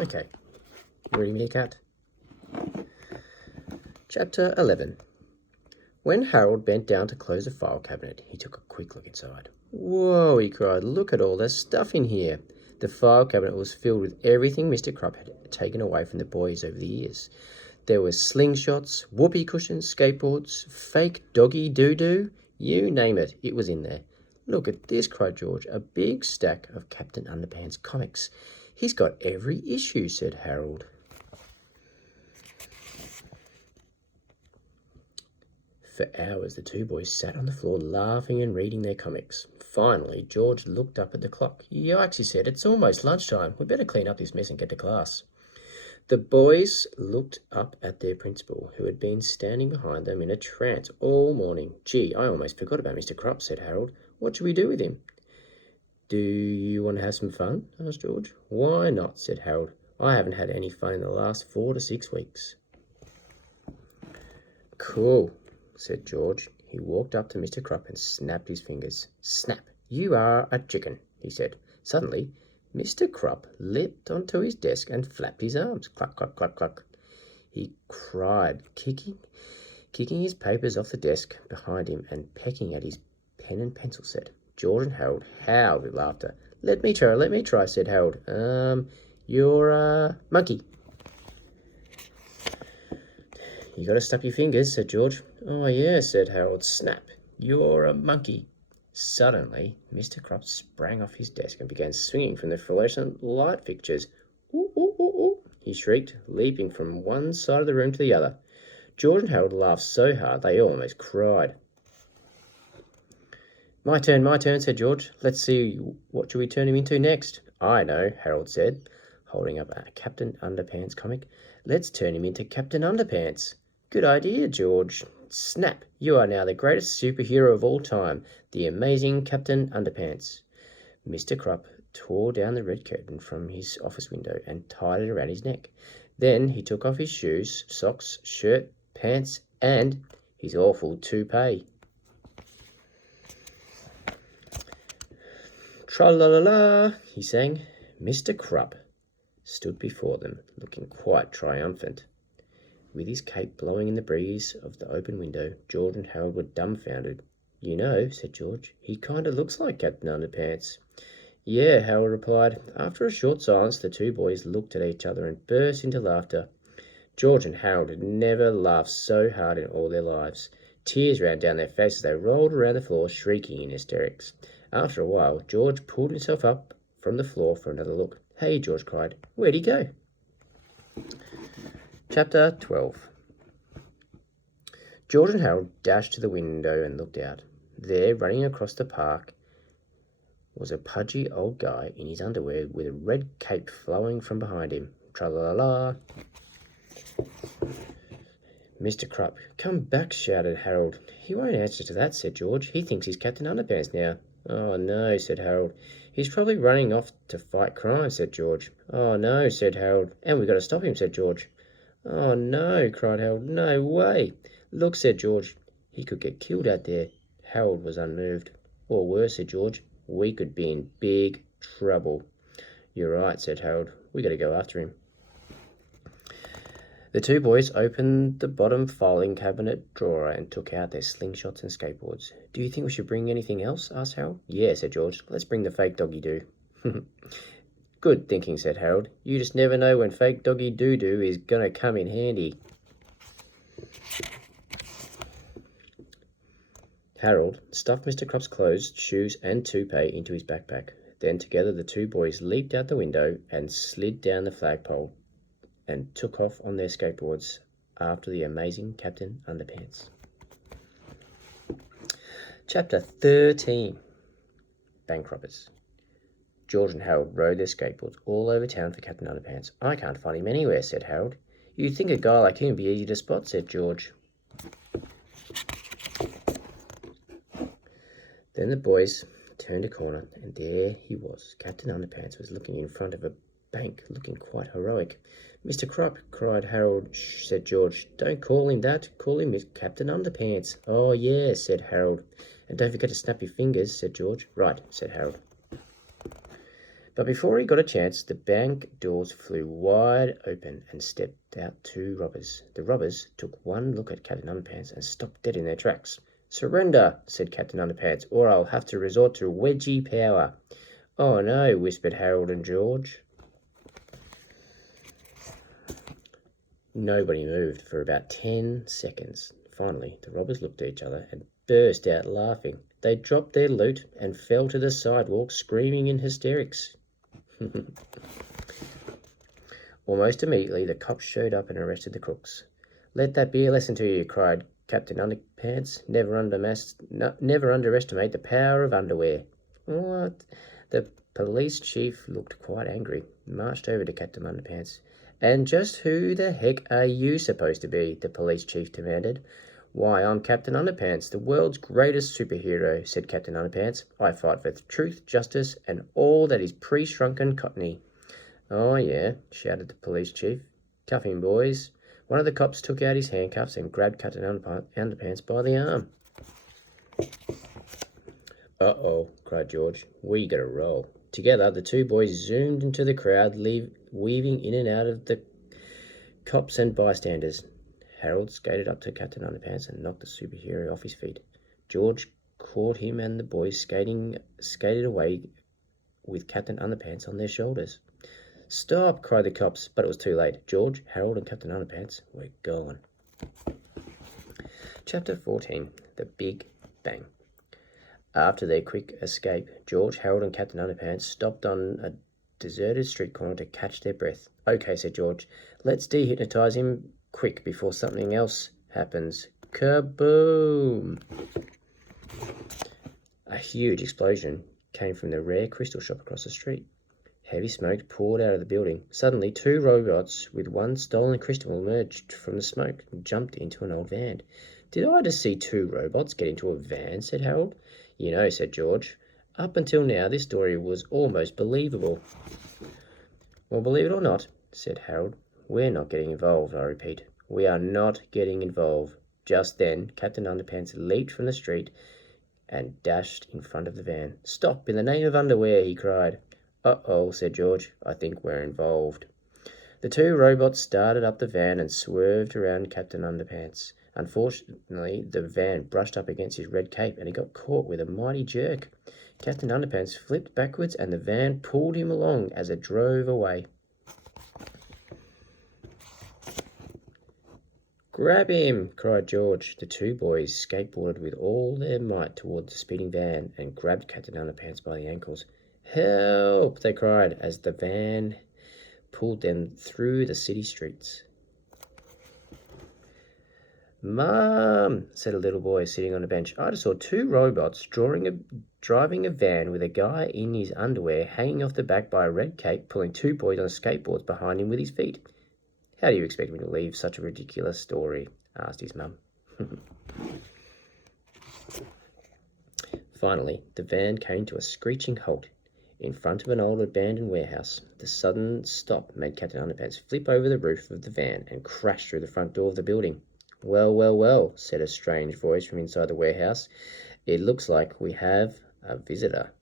Okay, ready, meerkat? Chapter 11. When Harold bent down to close the file cabinet, he took a quick look inside. "Whoa," he cried, "look at all that stuff in here." The file cabinet was filled with everything Mr. Krupp had taken away from the boys over the years. There were slingshots, whoopee cushions, skateboards, fake doggy doo-doo, you name it, it was in there. "Look at this," cried George, "a big stack of Captain Underpants comics. He's got every issue," said Harold. For hours the two boys sat on the floor laughing and reading their comics. Finally, George looked up at the clock. "Yikes," he said, "it's almost lunchtime. We'd better clean up this mess and get to class." The boys looked up at their principal, who had been standing behind them in a trance all morning. "Gee, I almost forgot about Mr. Krupp," said Harold. "What should we do with him?" "Do you want to have some fun?" asked George. "Why not?" said Harold. "I haven't had any fun in the last 4 to 6 weeks." "Cool," said George. He walked up to Mr. Krupp and snapped his fingers. "Snap! You are a chicken," he said. Suddenly, Mr. Krupp leapt onto his desk and flapped his arms. Cluck, cluck, cluck, cluck. He cried, kicking his papers off the desk behind him and pecking at his pen and pencil set. George and Harold howled with laughter. Let me try," said Harold. You're a monkey." "You got to snap your fingers," said George. "Oh, yeah," said Harold. "Snap. You're a monkey." Suddenly, Mr. Krupp sprang off his desk and began swinging from the fluorescent light fixtures. "Ooh, ooh, ooh, ooh," he shrieked, leaping from one side of the room to the other. George and Harold laughed so hard they almost cried. My turn," said George. "Let's see, what shall we turn him into next?" "I know," Harold said, holding up a Captain Underpants comic. "Let's turn him into Captain Underpants." "Good idea, George. Snap! You are now the greatest superhero of all time, the amazing Captain Underpants." Mr. Krupp tore down the red curtain from his office window and tied it around his neck. Then he took off his shoes, socks, shirt, pants, and his awful toupee. "Tra-la-la-la," he sang. Mr. Krupp stood before them, looking quite triumphant. With his cape blowing in the breeze of the open window, George and Harold were dumbfounded. "You know," said George, "he kind of looks like Captain Underpants." "Yeah," Harold replied. After a short silence, the two boys looked at each other and burst into laughter. George and Harold had never laughed so hard in all their lives. Tears ran down their faces as they rolled around the floor, shrieking in hysterics. After a while, George pulled himself up from the floor for another look. "Hey," George cried, "where'd he go?" Chapter 12. George and Harold dashed to the window and looked out. There, running across the park, was a pudgy old guy in his underwear with a red cape flowing from behind him. Tra-la-la-la. "Mr. Krupp, come back," shouted Harold. "He won't answer to that," said George. "He thinks he's Captain Underpants now." "Oh, no," said Harold. "He's probably running off to fight crime," said George. "Oh, no," said Harold. "And we've got to stop him," said George. "Oh, no," cried Harold. "No way." "Look," said George. "He could get killed out there." Harold was unmoved. "Or worse," said George. "We could be in big trouble." "You're right," said Harold. "We got to go after him." The two boys opened the bottom filing cabinet drawer and took out their slingshots and skateboards. "Do you think we should bring anything else?" asked Harold. "Yeah," said George. "Let's bring the fake doggy-doo." "Good thinking," said Harold. "You just never know when fake doggy-doo-doo is going to come in handy." Harold stuffed Mr. Krupp's clothes, shoes, and toupee into his backpack. Then together the two boys leaped out the window and slid down the flagpole and took off on their skateboards after the amazing Captain Underpants. Chapter 13. Bank Robbers. George and Harold rode their skateboards all over town for Captain Underpants. "I can't find him anywhere," said Harold. "You'd think a guy like him would be easy to spot," said George. Then the boys turned a corner, and there he was. Captain Underpants was looking in front of a bank, looking quite heroic. "Mr. Krupp," cried Harold. "Shh," said George. "Don't call him that. Call him Captain Underpants." "Oh, yeah," said Harold. "And don't forget to snap your fingers," said George. "Right," said Harold. But before he got a chance, the bank doors flew wide open and stepped out two robbers. The robbers took one look at Captain Underpants and stopped dead in their tracks. "Surrender," said Captain Underpants, "or I'll have to resort to wedgie power." "Oh no," whispered Harold and George. Nobody moved for about 10 seconds. Finally, the robbers looked at each other and burst out laughing. They dropped their loot and fell to the sidewalk, screaming in hysterics. Almost immediately, the cops showed up and arrested the crooks. "Let that be a lesson to you," cried Captain Underpants. Never underestimate the power of underwear." "What?" The police chief looked quite angry, marched over to Captain Underpants. "And just who the heck are you supposed to be?" the police chief demanded. "Why, I'm Captain Underpants, the world's greatest superhero," said Captain Underpants. "I fight for truth, justice, and all that is pre-shrunken cottony." "Oh, yeah," shouted the police chief. "Cuff him, boys." One of the cops took out his handcuffs and grabbed Captain Underpants by the arm. "Uh-oh," cried George. "We gotta roll." Together, the two boys zoomed into the crowd, weaving in and out of the cops and bystanders. Harold skated up to Captain Underpants and knocked the superhero off his feet. George caught him and the boys skated away with Captain Underpants on their shoulders. "Stop!" cried the cops, but it was too late. George, Harold, and Captain Underpants were gone. Chapter 14. The Big Bang. After their quick escape, George, Harold, and Captain Underpants stopped on a deserted street corner to catch their breath. "Okay," said George, "let's dehypnotize him quick before something else happens." Kaboom! A huge explosion came from the rare crystal shop across the street. Heavy smoke poured out of the building. Suddenly, two robots with one stolen crystal emerged from the smoke and jumped into an old van. "Did I just see two robots get into a van?" said Harold. "You know," said George, "up until now this story was almost believable." "Well, believe it or not," said Harold, "we're not getting involved, I repeat. We are not getting involved." Just then, Captain Underpants leaped from the street and dashed in front of the van. "Stop, in the name of underwear," he cried. "Uh-oh," said George. "I think we're involved." The two robots started up the van and swerved around Captain Underpants. Unfortunately, the van brushed up against his red cape and he got caught with a mighty jerk. Captain Underpants flipped backwards and the van pulled him along as it drove away. "Grab him!" cried George. The two boys skateboarded with all their might toward the speeding van and grabbed Captain Underpants by the ankles. "Help!" they cried as the van pulled them through the city streets. "Mom," said a little boy sitting on a bench, "I just saw two robots driving a van with a guy in his underwear hanging off the back by a red cape, pulling two boys on skateboards behind him with his feet." "How do you expect me to believe such a ridiculous story?" asked his mum. Finally, the van came to a screeching halt in front of an old abandoned warehouse. The sudden stop made Captain Underpants flip over the roof of the van and crash through the front door of the building. "Well, well, well," said a strange voice from inside the warehouse. "It looks like we have a visitor."